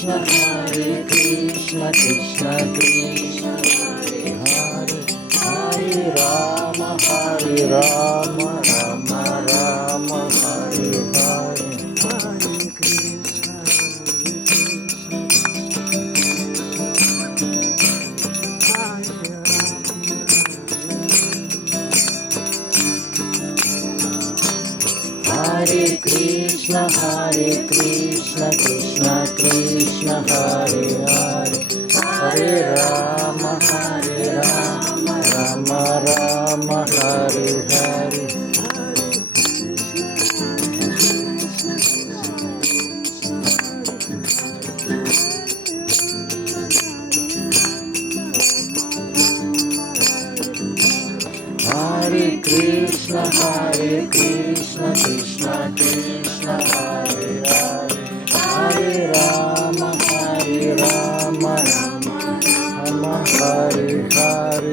Krishna Krishna Krishna Hare Hare Hare Rama Rama Rama Hare Hare Hare Krishna Krishna Krishna Hare Hare Hare Rama Rama Rama Hare Hare Hare Krishna Krishna Krishna Hare Hare Hare Rama Rama Rama Hare Hare